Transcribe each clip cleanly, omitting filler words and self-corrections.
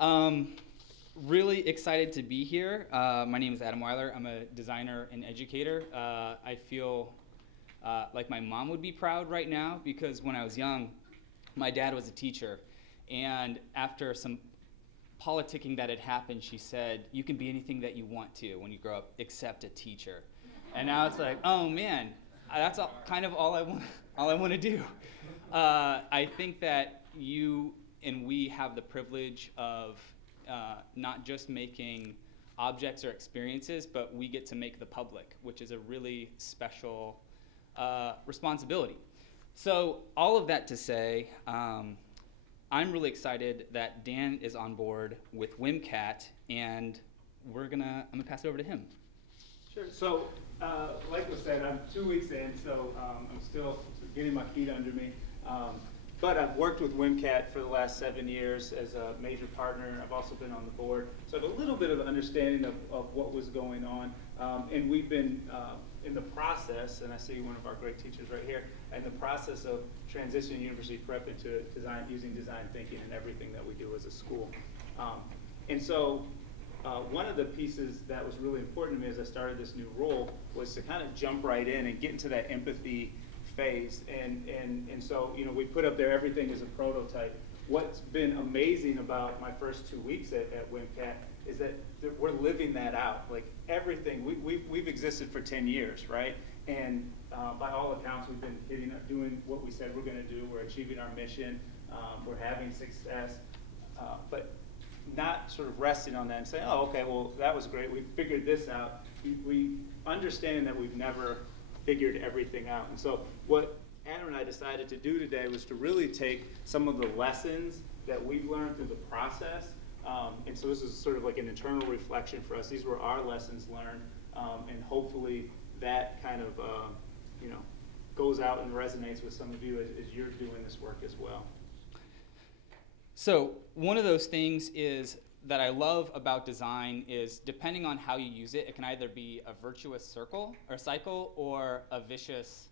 Really excited to be here. My name is Adam Weiler. I'm a designer and educator. I feel like my mom would be proud right now because when I was young, my dad was a teacher. And after some politicking that had happened, she said, "You can be anything that you want to when you grow up except a teacher." And now it's like, oh man, that's kind of all I want to do. I think that you and we have the privilege of not just making objects or experiences, but we get to make the public, which is a really special responsibility. So all of that to say, I'm really excited that Dan is on board with WMCAT, and I'm gonna pass it over to him. Sure. So, like was said, I'm 2 weeks in, so I'm still getting my feet under me. But I've worked with WMCAT for the last 7 years as a major partner. I've also been on the board, so I have a little bit of an understanding of what was going on. And we've been in the process, and I see one of our great teachers right here, in the process of transitioning university prep into design, using design thinking in everything that we do as a school. And so one of the pieces that was really important to me as I started this new role was to kind of jump right in and get into that empathy phase. And so, you know, we put up there everything as a prototype. What's been amazing about my first 2 weeks at WMCAT is that we're living that out. Like everything, we've existed for 10 years, right? And by all accounts, we've been doing what we said we're going to do. We're achieving our mission. We're having success. But not sort of resting on that and saying, oh, okay, well, that was great. We figured this out. We understand that we've never figured everything out. And so what Adam and I decided to do today was to really take some of the lessons that we've learned through the process. And so this is sort of like an internal reflection for us. These were our lessons learned. And hopefully that kind of, you know, goes out and resonates with some of you as you're doing this work as well. So one of those things is that I love about design is depending on how you use it, it can either be a virtuous circle or cycle or a vicious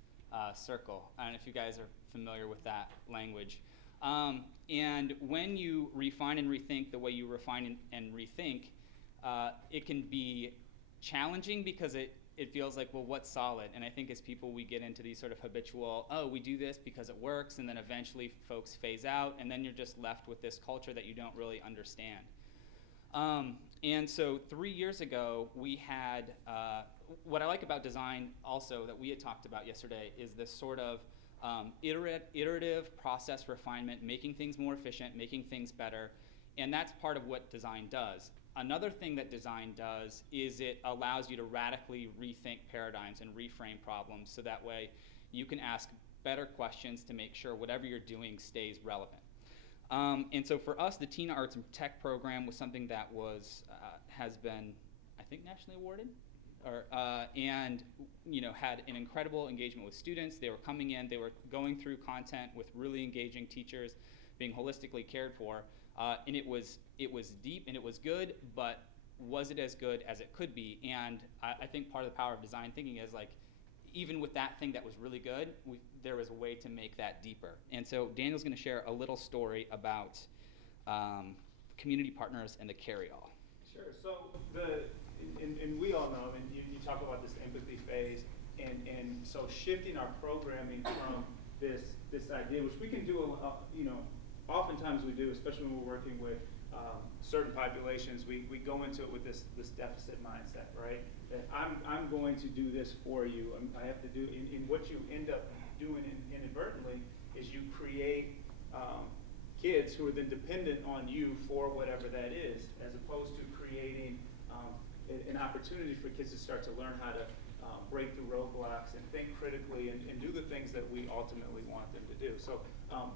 circle. I don't know if you guys are familiar with that language. And when you refine and rethink the way you refine and rethink, it can be challenging because it feels like, well, what's solid? And I think as people, we get into these sort of habitual, oh, we do this because it works, and then eventually folks phase out, and then you're just left with this culture that you don't really understand. And so 3 years ago, we had, what I like about design also that we had talked about yesterday is this sort of iterative process refinement, making things more efficient, making things better, and that's part of what design does. Another thing that design does is it allows you to radically rethink paradigms and reframe problems so that way you can ask better questions to make sure whatever you're doing stays relevant. And so for us, the Teen Arts and Tech program was something that was has been, I think, nationally awarded, and you know, had an incredible engagement with students. They were coming in, they were going through content with really engaging teachers, being holistically cared for, and it was deep and it was good, but was it as good as it could be? And I think part of the power of design thinking is like, even with that thing that was really good, there was a way to make that deeper. And so Daniel's going to share a little story about community partners and the carry-all. Sure. So and we all know, and you talk about this empathy phase, and so shifting our programming from this idea, which we can do, you know, oftentimes we do, especially when we're working with certain populations, we go into it with this deficit mindset, right? That I'm going to do this for you. I have to do, and what you end up doing inadvertently is you create kids who are then dependent on you for whatever that is, as opposed to creating an opportunity for kids to start to learn how to break through roadblocks and think critically and do the things that we ultimately want them to do. So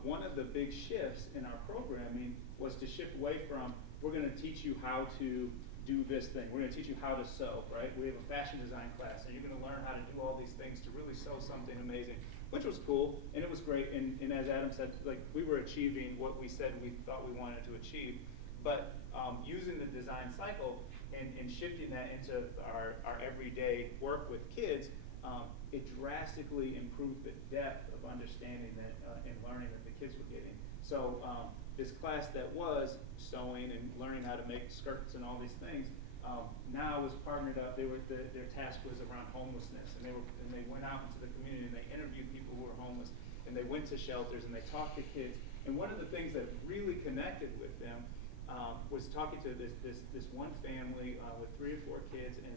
one of the big shifts in our programming was to shift away from, we're going to teach you how to do this thing. We're going to teach you how to sew, right? We have a fashion design class, and you're going to learn how to do all these things to really sew something amazing, which was cool, and it was great. And as Adam said, like, we were achieving what we said we thought we wanted to achieve. But using the design cycle and shifting that into our everyday work with kids, it drastically improved the depth of understanding that and learning that the kids were getting. So this class that was sewing and learning how to make skirts and all these things, now was partnered up. Their task was around homelessness, and they went out into the community and they interviewed people who were homeless, and they went to shelters and they talked to kids. And one of the things that really connected with them was talking to this one family with 3 or 4 kids, and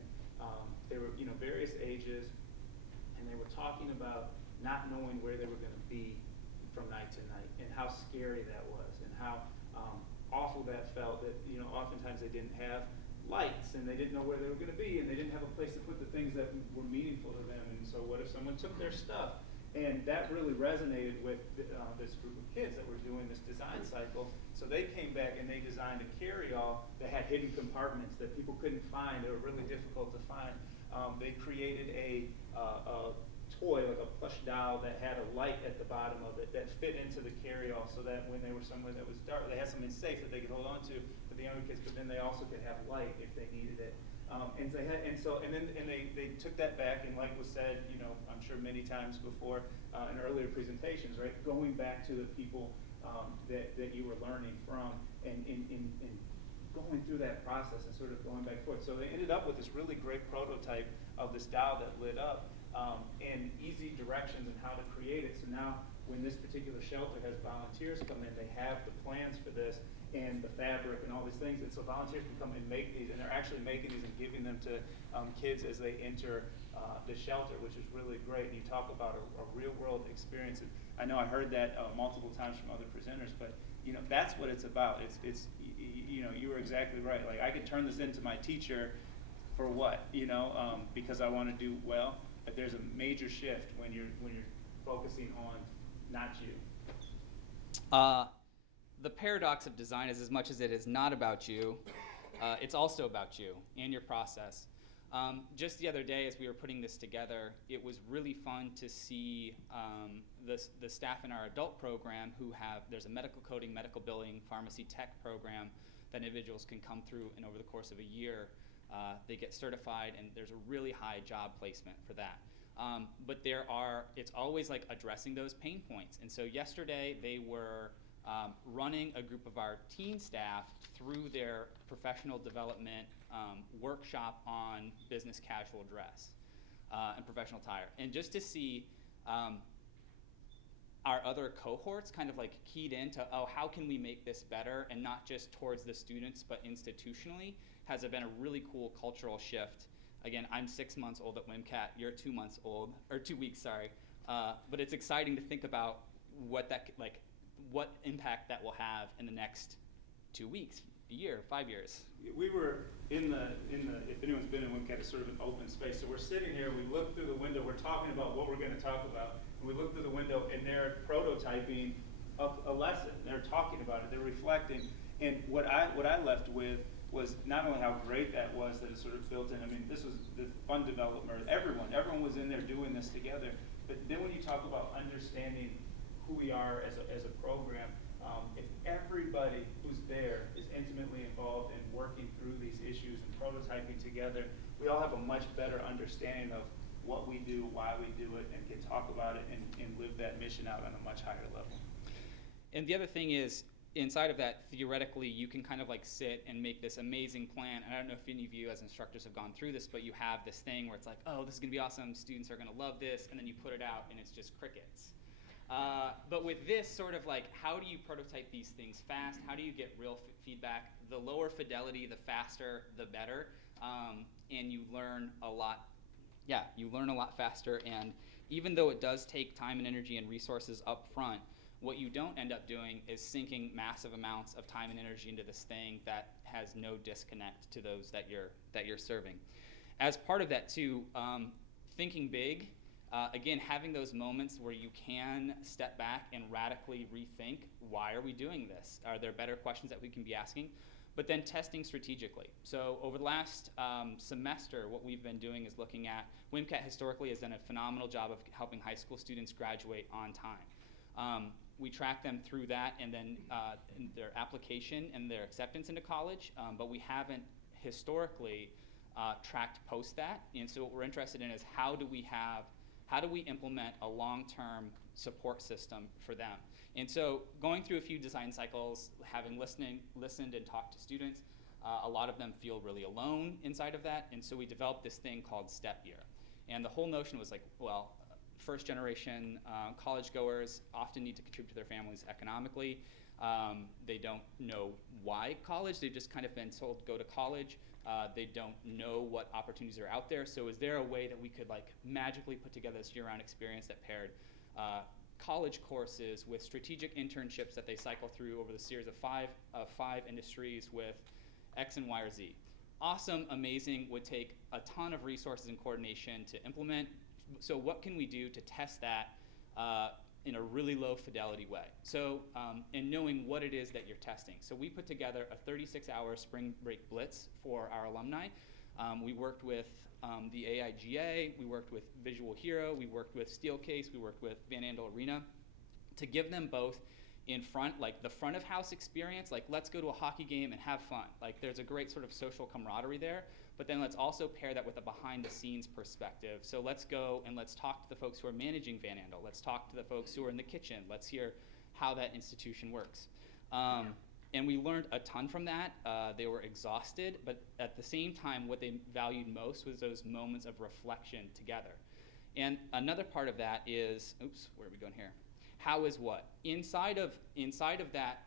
they were various ages, and they were talking about not knowing where they were going to be from night to night, and how scary that was, and how awful that felt. That oftentimes they didn't have lights, and they didn't know where they were going to be, and they didn't have a place to put the things that were meaningful to them. And so, what if someone took their stuff? And that really resonated with this group of kids that were doing this design cycle. So they came back and they designed a carry-all that had hidden compartments that people couldn't find. They were really difficult to find. They created a toy, like a plush doll, that had a light at the bottom of it that fit into the carry-all, so that when they were somewhere that was dark, they had something safe that they could hold on to for the younger kids, but then they also could have light if they needed it. And they took that back, and like was said, I'm sure many times before in earlier presentations, right? Going back to the people that you were learning from, and going through that process and sort of going back and forth. So they ended up with this really great prototype of this doll that lit up, and easy directions on how to create it. So now, when this particular shelter has volunteers come in, they have the plans for this, and the fabric and all these things, and so volunteers can come and make these, and they're actually making these and giving them to kids as they enter the shelter, which is really great. And you talk about a real world experience. And I know I heard that multiple times from other presenters, but that's what it's about. It's you were exactly right. Like, I could turn this into my teacher for what, because I want to do well. But there's a major shift when you're focusing on not you. The paradox of design is, as much as it is not about you, it's also about you and your process. Just the other day, as we were putting this together, it was really fun to see the staff in our adult program there's a medical coding, medical billing, pharmacy tech program that individuals can come through, and over the course of a year, they get certified, and there's a really high job placement for that. But it's always like addressing those pain points. And so yesterday, they were running a group of our teen staff through their professional development workshop on business casual dress and professional attire. And just to see our other cohorts kind of like keyed into, how can we make this better, and not just towards the students, but institutionally, has been a really cool cultural shift. Again, I'm 6 months old at WMCAT, you're 2 months old, or 2 weeks, sorry. But it's exciting to think about what impact that will have in the next 2 weeks, a year, 5 years. We were in the if anyone's been in WMCAT, it's sort of an open space. So we're sitting here, we look through the window, we're talking about what we're going to talk about, and we look through the window, and they're prototyping a lesson. They're talking about it, they're reflecting. And what I left with was not only how great that was, that it sort of built in. I mean, this was the fun development. Everyone was in there doing this together. But then when you talk about understanding who we are as a program, if everybody who's there is intimately involved in working through these issues and prototyping together, we all have a much better understanding of what we do, why we do it, and can talk about it and live that mission out on a much higher level. And the other thing is, inside of that, theoretically, you can kind of like sit and make this amazing plan. And I don't know if any of you as instructors have gone through this, but you have this thing where it's like, this is going to be awesome, students are going to love this, and then you put it out and it's just crickets. But with this sort of like, how do you prototype these things fast? How do you get real feedback? The lower fidelity, the faster, the better. And you learn a lot. Yeah, you learn a lot faster. And even though it does take time and energy and resources up front, what you don't end up doing is sinking massive amounts of time and energy into this thing that has no disconnect to those that you're serving. As part of that too, thinking big. Again, having those moments where you can step back and radically rethink, why are we doing this? Are there better questions that we can be asking? But then testing strategically. So over the last semester, what we've been doing is looking at, WMCAT historically has done a phenomenal job of helping high school students graduate on time. We track them through that, and then in their application and their acceptance into college, but we haven't historically tracked post that. And so what we're interested in is how do we implement a long-term support system for them. And so going through a few design cycles, having listened and talked to students, a lot of them feel really alone inside of that, and so we developed this thing called Step Year. And the whole notion was like, well, first generation college goers often need to contribute to their families economically. They don't know why college, they've just kind of been told go to college. They don't know what opportunities are out there, so is there a way that we could like magically put together this year-round experience that paired college courses with strategic internships that they cycle through over the series of five industries with X and Y or Z. Awesome, amazing, would take a ton of resources and coordination to implement. So what can we do to test that in a really low fidelity way? So, and knowing what it is that you're testing. So we put together a 36-hour spring break blitz for our alumni. We worked with the AIGA, we worked with Visual Hero, we worked with Steelcase, we worked with Van Andel Arena to give them both in front, like the front of house experience, like let's go to a hockey game and have fun. Like there's a great sort of social camaraderie there, but then let's also pair that with a behind the scenes perspective. So let's go and let's talk to the folks who are managing Van Andel. Let's talk to the folks who are in the kitchen. Let's hear how that institution works. And we learned a ton from that. They were exhausted, but at the same time, what they valued most was those moments of reflection together. And another part of that is, oops, where are we going here? How is what? Inside of that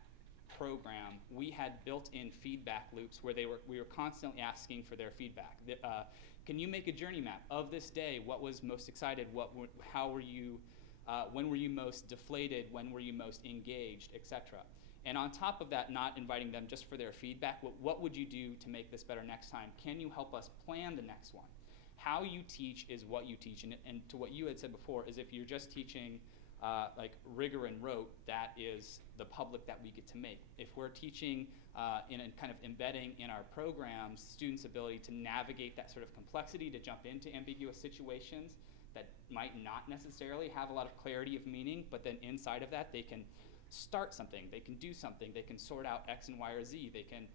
program, we had built-in feedback loops where we were constantly asking for their feedback. Can you make a journey map of this day? What was most excited? How were you? When were you most deflated? When were you most engaged, etc. And on top of that, not inviting them just for their feedback, but what would you do to make this better next time? Can you help us plan the next one? How you teach is what you teach, and to what you had said before is if you're just teaching like rigor and rote, that is the public that we get to make. If we're teaching and kind of embedding in our programs students' ability to navigate that sort of complexity, to jump into ambiguous situations that might not necessarily have a lot of clarity of meaning, but then inside of that they can start something, they can do something, they can sort out X and Y or Z, they can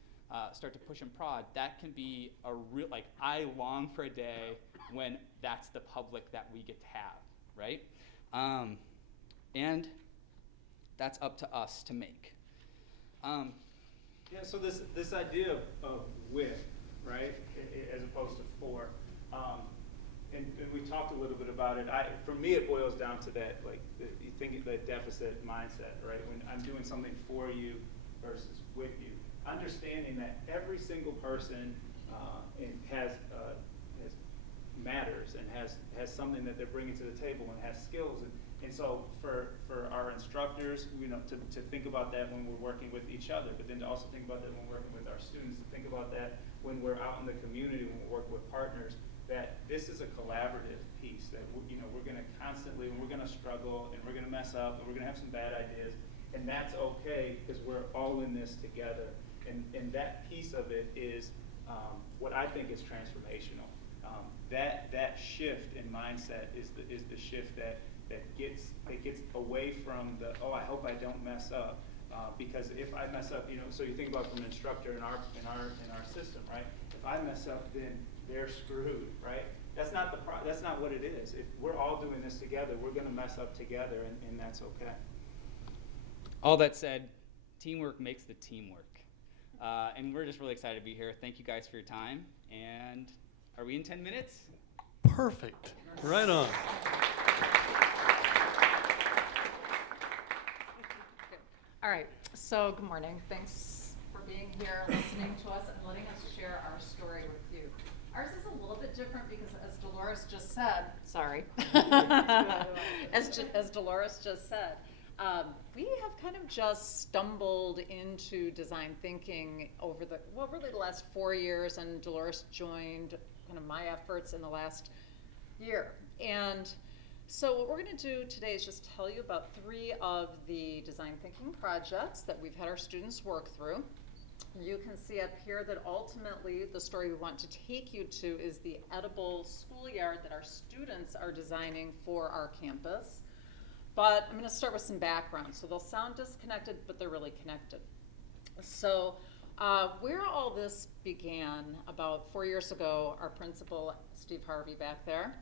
start to push and prod. That can be a real, like I long for a day when that's the public that we get to have, right? And that's up to us to make. Yeah, so this idea of with, right, as opposed to for, and we talked a little bit about it. For me, it boils down to that, like you think that deficit mindset, right? When I'm doing something for you versus with you, understanding that every single person has matters and has something that they're bringing to the table and has skills. And so for our instructors, to think about that when we're working with each other, but then to also think about that when we're working with our students, to think about that when we're out in the community, when we're working with partners, that this is a collaborative piece, that we're going to constantly, and we're going to struggle, and we're going to mess up, and we're going to have some bad ideas, and that's okay because we're all in this together. And that piece of it is what I think is transformational. That shift in mindset is the shift that gets away from the, oh, I hope I don't mess up, because if I mess up, so you think about from an instructor in our system, right? If I mess up, then they're screwed, right? That's not what it is. If we're all doing this together, we're going to mess up together, and that's okay. All that said, teamwork makes the team work. And we're just really excited to be here. Thank you guys for your time. And are we in 10 minutes? Perfect. Right on. All right, so good morning. Thanks for being here, listening to us, and letting us share our story with you. Ours is a little bit different because as Dolores just said, sorry, as Dolores just said, we have kind of just stumbled into design thinking over the last 4 years, and Dolores joined kind of my efforts in the last year. And so what we're going to do today is just tell you about 3 of the design thinking projects that we've had our students work through. You can see up here that ultimately the story we want to take you to is the edible schoolyard that our students are designing for our campus. But I'm going to start with some background. So they'll sound disconnected, but they're really connected. So where all this began about 4 years ago, our principal, Steve Harvey back there,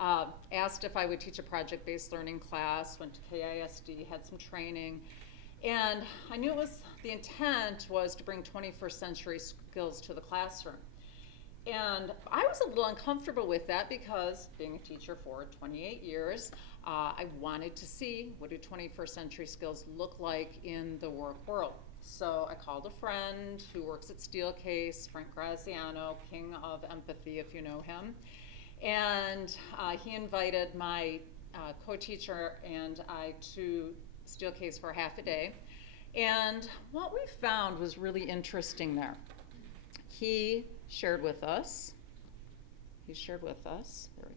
Asked if I would teach a project-based learning class, went to KISD, had some training, and I knew the intent was to bring 21st century skills to the classroom. And I was a little uncomfortable with that because being a teacher for 28 years, I wanted to see what do 21st century skills look like in the work world. So I called a friend who works at Steelcase, Frank Graziano, king of empathy if you know him. And he invited my co-teacher and I to Steelcase for half a day. And what we found was really interesting there. He shared with us, there we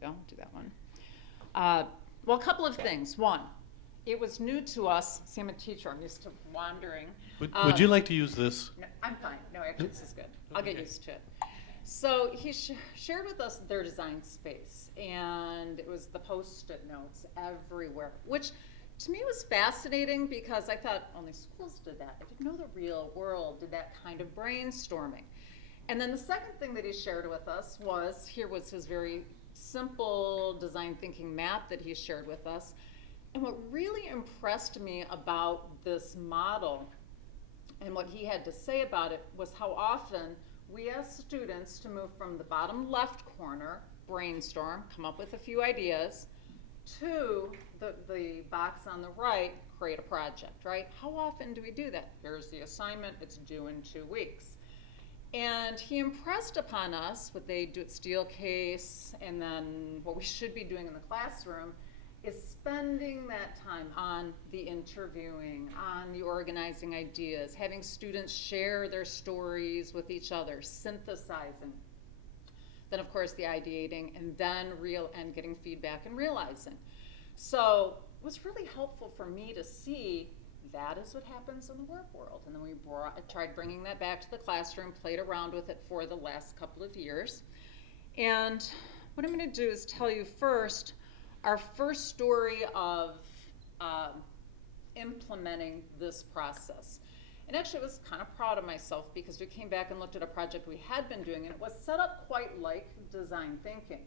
go, do that one. Well, a couple of things. One, it was new to us. See, I'm a teacher, I'm used to wandering. Would you like to use this? No, I'm fine. No, actually, this is good. I'll get used to it. So he shared with us their design space, and it was the Post-it notes everywhere, which to me was fascinating because I thought only schools did that. I didn't know the real world did that kind of brainstorming. And then the second thing that he shared with us was, here was his very simple design thinking map that he shared with us. And what really impressed me about this model and what he had to say about it was how often we ask students to move from the bottom left corner, brainstorm, come up with a few ideas, to the box on the right, create a project, right? How often do we do that? Here's the assignment, it's due in 2 weeks. And he impressed upon us what they do at Steelcase and then what we should be doing in the classroom is spending that time on the interviewing, on the organizing ideas, having students share their stories with each other, synthesizing. Then of course the ideating and then getting feedback and realizing. So it was really helpful for me to see that is what happens in the work world. And then we tried bringing that back to the classroom, played around with it for the last couple of years. And what I'm going to do is tell you first our first story of implementing this process. And actually I was kind of proud of myself because we came back and looked at a project we had been doing and it was set up quite like design thinking.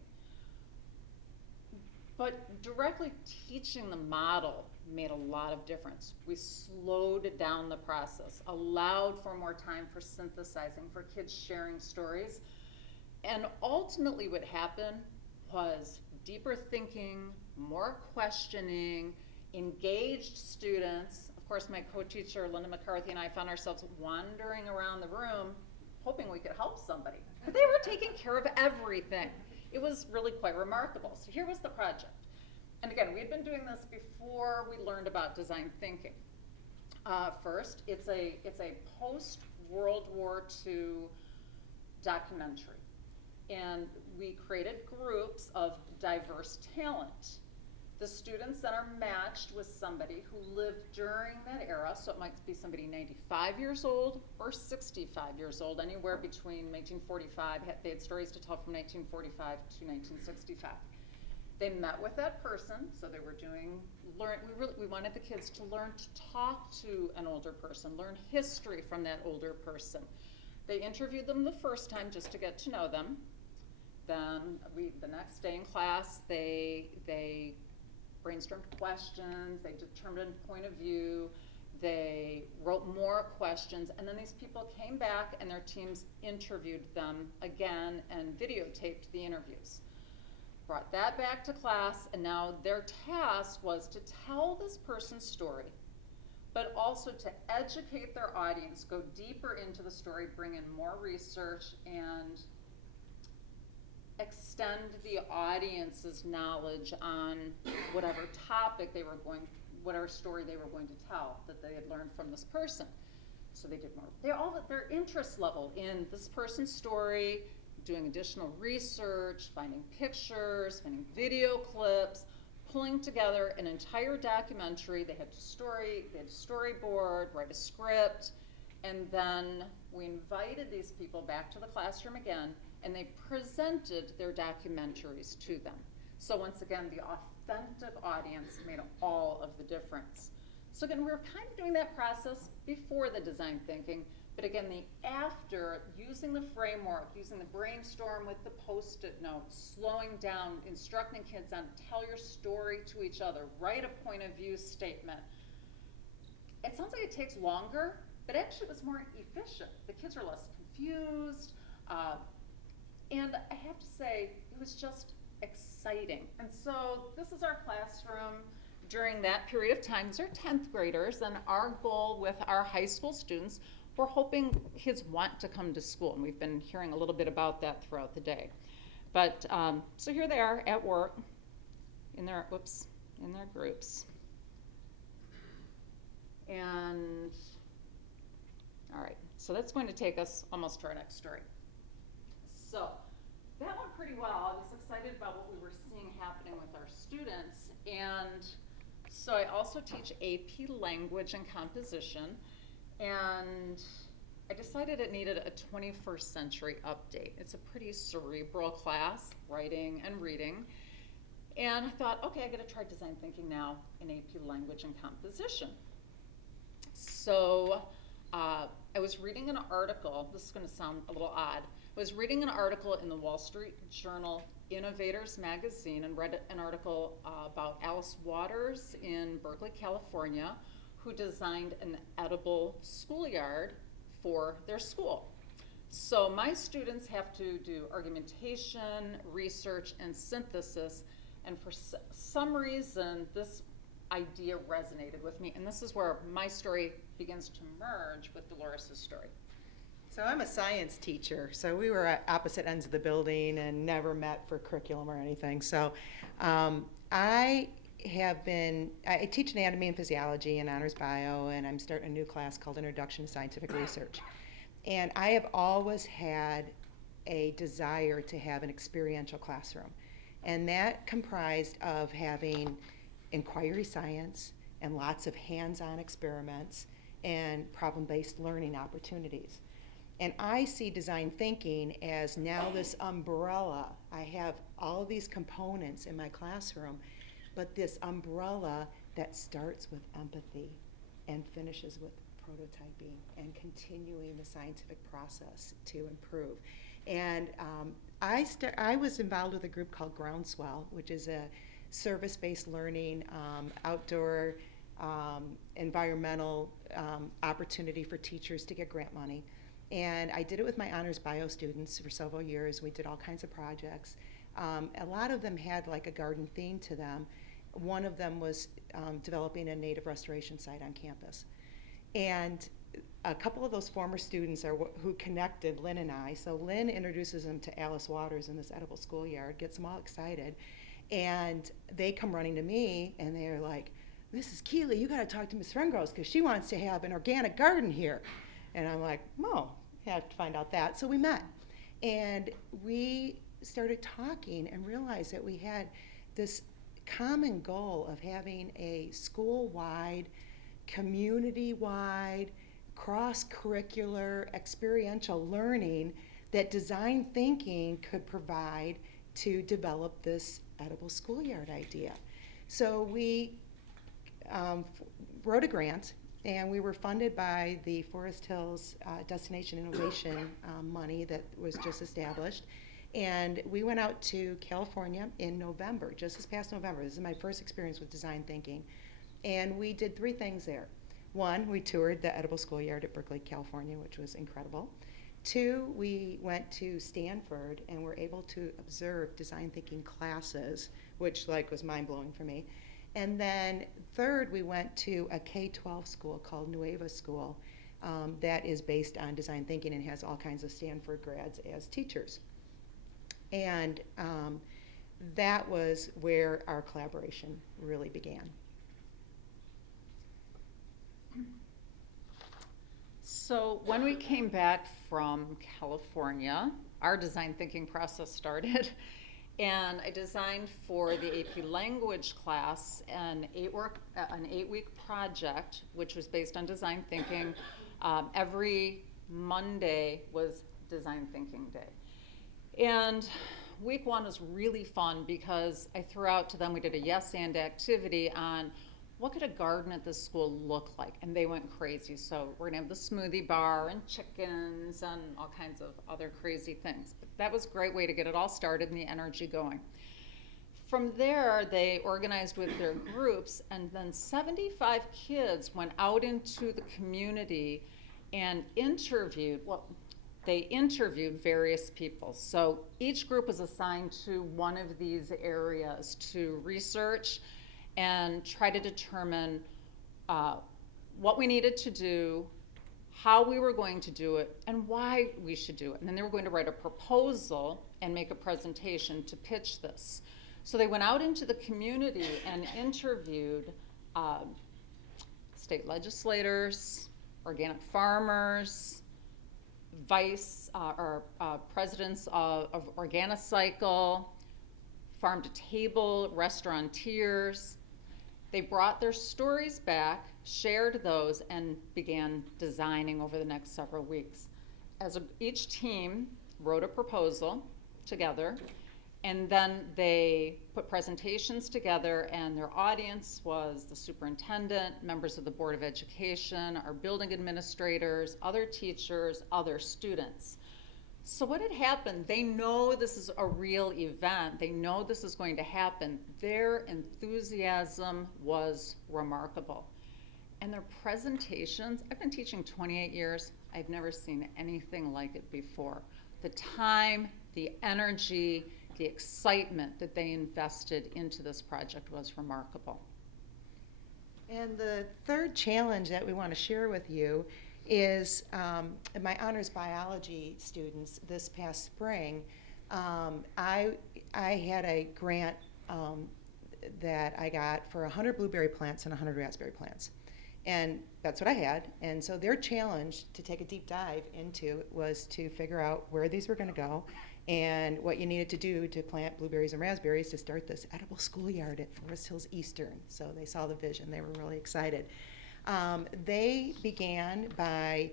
But directly teaching the model made a lot of difference. We slowed down the process, allowed for more time for synthesizing, for kids sharing stories. And ultimately what happened was deeper thinking, more questioning, engaged students. Of course, my co-teacher, Linda McCarthy, and I found ourselves wandering around the room, hoping we could help somebody. But they were taking care of everything. It was really quite remarkable. So here was the project. And again, we had been doing this before we learned about design thinking. First, it's a post-World War II documentary. And we created groups of diverse talent. The students then are matched with somebody who lived during that era, so it might be somebody 95 years old or 65 years old, anywhere between 1945, they had stories to tell from 1945 to 1965. They met with that person, so they were we wanted the kids to learn to talk to an older person, learn history from that older person. They interviewed them the first time just to get to know them. Then the next day in class, they brainstormed questions, they determined point of view, they wrote more questions, and then these people came back and their teams interviewed them again and videotaped the interviews. Brought that back to class, and now their task was to tell this person's story, but also to educate their audience, go deeper into the story, bring in more research, and extend the audience's knowledge on whatever topic whatever story they were going to tell that they had learned from this person. So they did more. Their interest level in this person's story, doing additional research, finding pictures, finding video clips, pulling together an entire documentary. They had storyboard, write a script, and then we invited these people back to the classroom again, and they presented their documentaries to them. So once again, the authentic audience made all of the difference. So again, we were kind of doing that process before the design thinking, But again, the after, using the framework, using the brainstorm with the Post-it notes, slowing down, instructing kids on tell your story to each other, write a point of view statement. It sounds like it takes longer, but actually it was more efficient. The kids are less confused. And I have to say, it was just exciting. And so this is our classroom during that period of time. These are 10th graders, and our goal with our high school students, we're hoping kids want to come to school, and we've been hearing a little bit about that throughout the day. But, so here they are at work in their, in their groups. And, all right, so that's going to take us almost to our next story. So, that went pretty well. I was excited about what we were seeing happening with our students. And so I also teach AP Language and Composition. And I decided it needed a 21st century update. It's a pretty cerebral class, writing and reading. And I thought, okay, I gotta try design thinking now in AP Language and Composition. So I was reading an article, this is gonna sound a little odd. I was reading an article in the Wall Street Journal Innovators magazine and read an article about Alice Waters in Berkeley, California, who designed an edible schoolyard for their school. So my students have to do argumentation, research, and synthesis, and for some reason this idea resonated with me, and this is where my story begins to merge with Dolores' story. So I'm a science teacher, so we were at opposite ends of the building and never met for curriculum or anything. So I teach anatomy and physiology and honors bio, and I'm starting a new class called Introduction to Scientific Research. And I have always had a desire to have an experiential classroom. And that comprised of having inquiry science and lots of hands-on experiments and problem-based learning opportunities. And I see design thinking as now this umbrella. I have all of these components in my classroom, but this umbrella that starts with empathy and finishes with prototyping and continuing the scientific process to improve. And I was involved with a group called Groundswell, which is a service-based learning, outdoor environmental opportunity for teachers to get grant money. And I did it with my honors bio students for several years. We did all kinds of projects. A lot of them had like a garden theme to them. One of them was developing a native restoration site on campus. And a couple of those former students are who connected Lynn and I. So Lynn introduces them to Alice Waters in this edible schoolyard, gets them all excited. And they come running to me and they're like, Mrs. Keeley, you gotta talk to Miss Rengros because she wants to have an organic garden here. And I'm like, oh, I have to find out that. So we met. And we started talking and realized that we had this common goal of having a school-wide, community-wide, cross-curricular, experiential learning that design thinking could provide to develop this edible schoolyard idea. So we wrote a grant, and we were funded by the Forest Hills Destination Innovation money that was just established. And we went out to California in November, just this past November. This is my first experience with design thinking. And we did 3 things there. 1, we toured the edible schoolyard at Berkeley, California, which was incredible. 2, we went to Stanford and were able to observe design thinking classes, which was mind-blowing for me. And then 3rd, we went to a K-12 school called Nueva School that is based on design thinking and has all kinds of Stanford grads as teachers. And that was where our collaboration really began. So when we came back from California, our design thinking process started. And I designed for the AP Language class an 8-week project, which was based on design thinking. Every Monday was design thinking day. And week 1 was really fun because I threw out to them, we did a yes and activity on what could a garden at this school look like? And they went crazy. So we're gonna have the smoothie bar and chickens and all kinds of other crazy things. But that was a great way to get it all started and the energy going. From there, they organized with their groups, and then 75 kids went out into the community and they interviewed various people. So each group was assigned to one of these areas to research and try to determine what we needed to do, how we were going to do it, and why we should do it. And then they were going to write a proposal and make a presentation to pitch this. So they went out into the community and interviewed state legislators, organic farmers, presidents of Organicycle, farm to table, restaurateurs. They brought their stories back, shared those, and began designing over the next several weeks. Each team wrote a proposal together, and then they put presentations together, and their audience was the superintendent, members of the Board of Education, our building administrators, other teachers, other students. So what had happened, they know this is a real event. They know this is going to happen. Their enthusiasm was remarkable. And their presentations, I've been teaching 28 years. I've never seen anything like it before. The time, the energy, the excitement that they invested into this project was remarkable. And the third challenge that we want to share with you is my honors biology students this past spring. I had a grant that I got for 100 blueberry plants and 100 raspberry plants. And that's what I had. And so their challenge to take a deep dive into was to figure out where these were going to go and what you needed to do to plant blueberries and raspberries to start this edible schoolyard at Forest Hills Eastern. So they saw the vision. They were really excited. They began by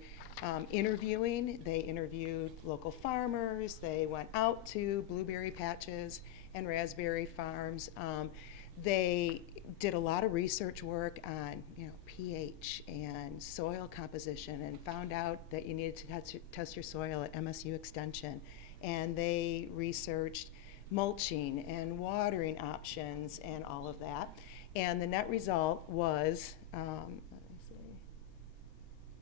interviewing. They interviewed local farmers. They went out to blueberry patches and raspberry farms. They did a lot of research work on, pH and soil composition, and found out that you needed to test your soil at MSU Extension. And they researched mulching and watering options and all of that. And the net result was,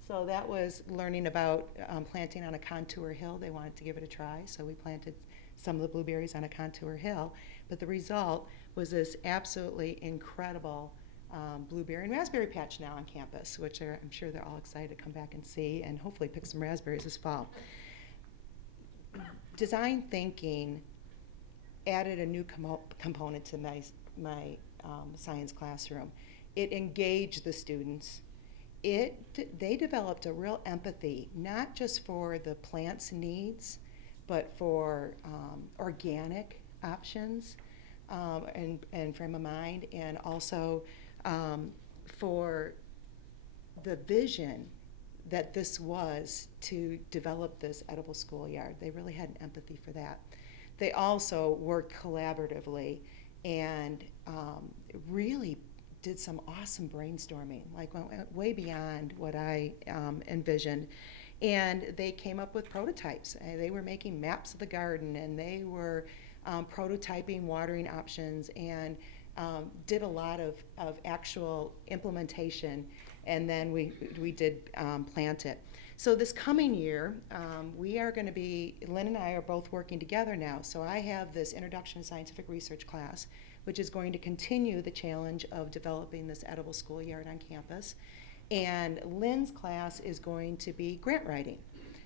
so that was learning about planting on a contour hill. They wanted to give it a try, so we planted some of the blueberries on a contour hill. But the result was this absolutely incredible blueberry and raspberry patch now on campus, which I'm sure they're all excited to come back and see and hopefully pick some raspberries this fall. Design thinking added a new component to my science classroom. It engaged the students. They developed a real empathy, not just for the plant's needs, but for organic options and frame of mind, and also for the vision that this was to develop this edible schoolyard. They really had an empathy for that. They also worked collaboratively and really did some awesome brainstorming, like went way beyond what I envisioned. And they came up with prototypes. They were making maps of the garden, and they were prototyping watering options, and did a lot of actual implementation, and then we did plant it. So this coming year, we are going to be, Lynn and I are both working together now. So I have this Introduction to Scientific Research class, which is going to continue the challenge of developing this edible schoolyard on campus. And Lynn's class is going to be grant writing.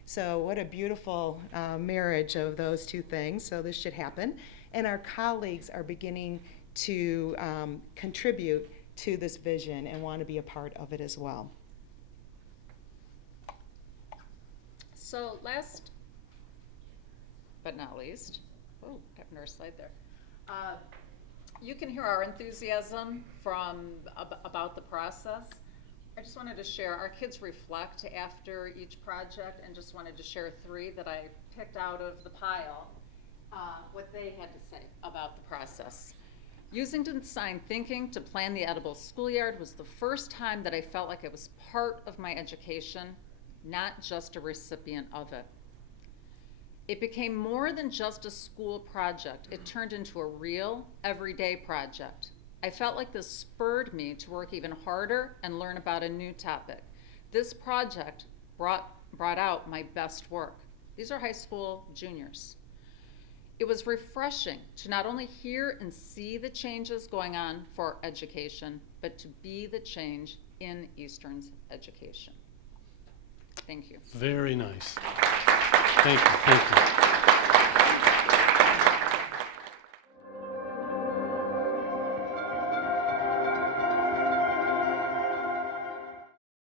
So what a beautiful marriage of those two things. So this should happen. And our colleagues are beginning to contribute to this vision and want to be a part of it as well. So last but not least, oh, got another slide there. You can hear our enthusiasm about the process. I just wanted to share, our kids reflect after each project, and just wanted to share 3 that I picked out of the pile, what they had to say about the process. Using design thinking to plan the edible schoolyard was the first time that I felt like it was part of my education, not just a recipient of it. It became more than just a school project. It turned into a real, everyday project. I felt like this spurred me to work even harder and learn about a new topic. This project brought out my best work. These are high school juniors. It was refreshing to not only hear and see the changes going on for education, but to be the change in Eastern's education. Thank you. Very nice. Thank you, thank you.